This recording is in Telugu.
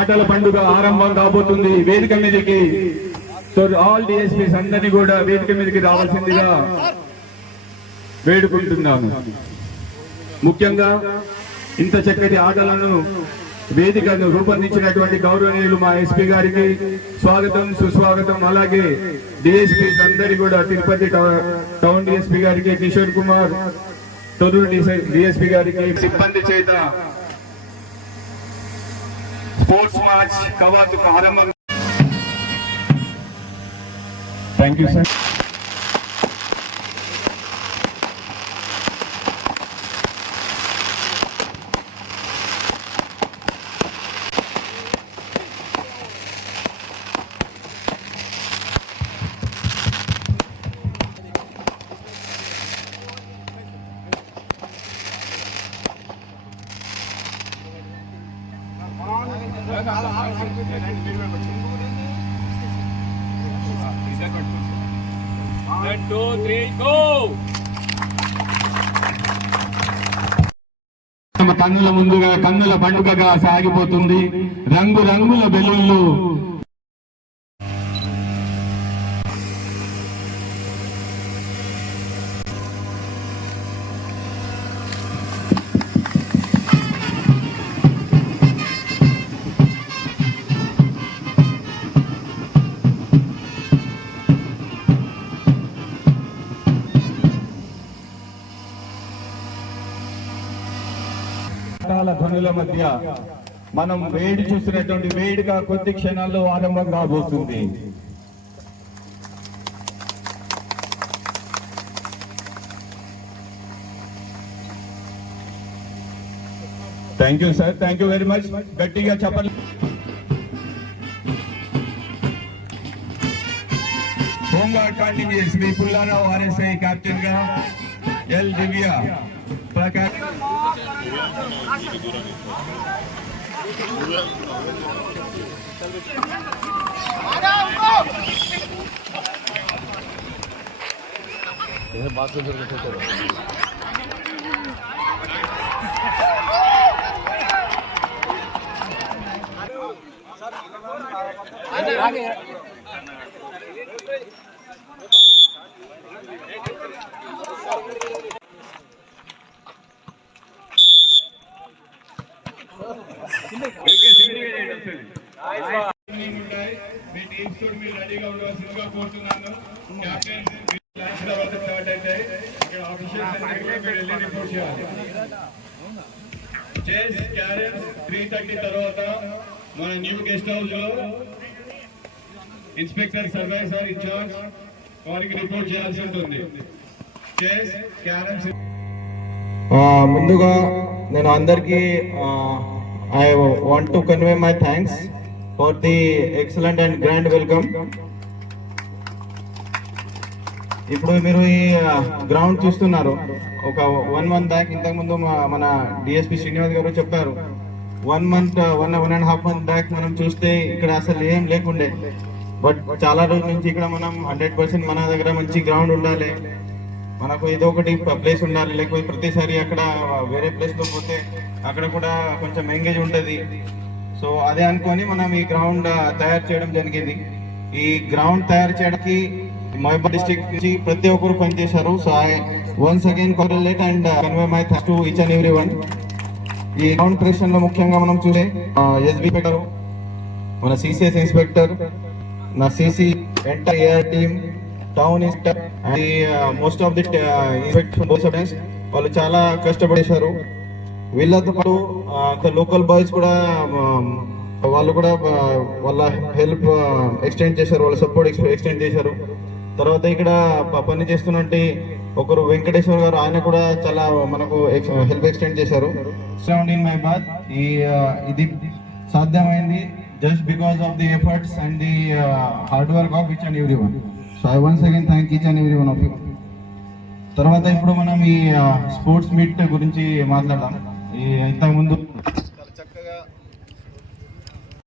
ఆటల పండుగ ఆరంభం కాబోతుంది. వేదిక మీదకి సో ఆల్ డిఎస్పీస్ అందరినీ కూడా వేదిక మీదకి రావాల్సిందిగా వేడుకుంటున్నాను. ముఖ్యంగా ఇంత చక్కటి ఆటలను వేదికను రూపొందించినటువంటి గౌరవనీయులు మా ఎస్పీ గారికి స్వాగతం సుస్వాగతం. అలాగే డిఎస్పీస్ అందరి కూడా తిరుపతి టౌన్ డిఎస్పీ గారికి, కిషోర్ కుమార్ తొర్రూరు డిఎస్పీ గారికి, సిబ్బంది చేత స్పోర్ట్స్ మ్యాచ్ కవాతు ఆరంభం. Thank you sir. కన్నుల ముందుగా కన్నుల పండుగగా సాగిపోతుంది. రంగు రంగుల బెలూన్లు ధ్వనుల మధ్య మనం వేడి చూసినటువంటి వేడిగా కొద్ది క్షణాల్లో ఆరంభం కాబోతుంది. Thank you sir, thank you very much. గట్టిగా చెప్పండి. Home guard continues Shri Pullarao RSI captain గా, ఎల్ దివ్య ప్రకాష్ మీ టీమ్స్ తోటి మీరు రెడీగా ఉండవలసిందిగా కోరుతున్నాను. చెస్ క్యారమ్స్ 3:30 తర్వాత మన న్యూ గెస్ట్ హౌస్ లో ఇన్స్పెక్టర్ సర్వే సార్ ఇన్ఛార్జ్ వారికి రిపోర్ట్ చేయాల్సి ఉంటుంది. చెస్ క్యారమ్స్ ముందుగా నేను అందరికీ I want to convey my thanks for the excellent and grand welcome. ఇప్పుడు మీరు ఈ గ్రౌండ్ చూస్తున్నారు. ఒక 1 month బ్యాక్ ఇంతకు ముందు మన డిఎస్పీ శ్రీనివాస్ గారు చెప్పారు. 1.5 month బ్యాక్ మనం చూస్తే ఇక్కడ అసలు ఏం లేకుండే. బట్ చాలా రోజుల నుంచి ఇక్కడ మనం 100% మన దగ్గర మంచి గ్రౌండ్ ఉండాలి, మనకు ఏదో ఒకటి ప్లేస్ ఉండాలి, లేకపోతే ప్రతిసారి అక్కడ వేరే ప్లేస్ లో పోతే అక్కడ కూడా కొంచెం ఎంగేజ్ ఉంటుంది. సో అదే అనుకొని మనం ఈ గ్రౌండ్ తయారు చేయడం జరిగింది. ఈ గ్రౌండ్ తయారు చేయడానికి మహబూబ్ డిస్ట్రిక్ట్ నుంచి ప్రతి ఒక్కరు పనిచేశారు. So I once again congratulate and convey my thanks to each and every one. ఈ గ్రౌండ్ ప్రెషన్ లో ముఖ్యంగా మనం చూసే ఎస్బీ పెట్టారు, మన సిసిఎస్ ఇన్స్పెక్టర్, నా సిసి ఎంటర్ AR team, town inspector, most of the inspector వాళ్ళు చాలా కష్టపడేశారు. వీళ్ళతో పాటు లోకల్ బాయ్స్ కూడా వాళ్ళు కూడా వాళ్ళ హెల్ప్ ఎక్స్టెండ్ చేశారు, వాళ్ళ సపోర్ట్ ఎక్స్టెండ్ చేశారు. తర్వాత ఇక్కడ పని చేస్తున్నట్టు ఒకరు వెంకటేశ్వర్ గారు, ఆయన కూడా చాలా మనకు హెల్ప్ ఎక్స్టెండ్ చేశారు. ఇన్ మై బాత్ ఇది సాధ్యమైంది just because of the efforts and the hard work of each and every one. So I once again thank each and every one of you. తర్వాత ఇప్పుడు మనం ఈ స్పోర్ట్స్ మీట్ గురించి మాట్లాడదాం. ఇంతకుముందు చాలా చక్కగా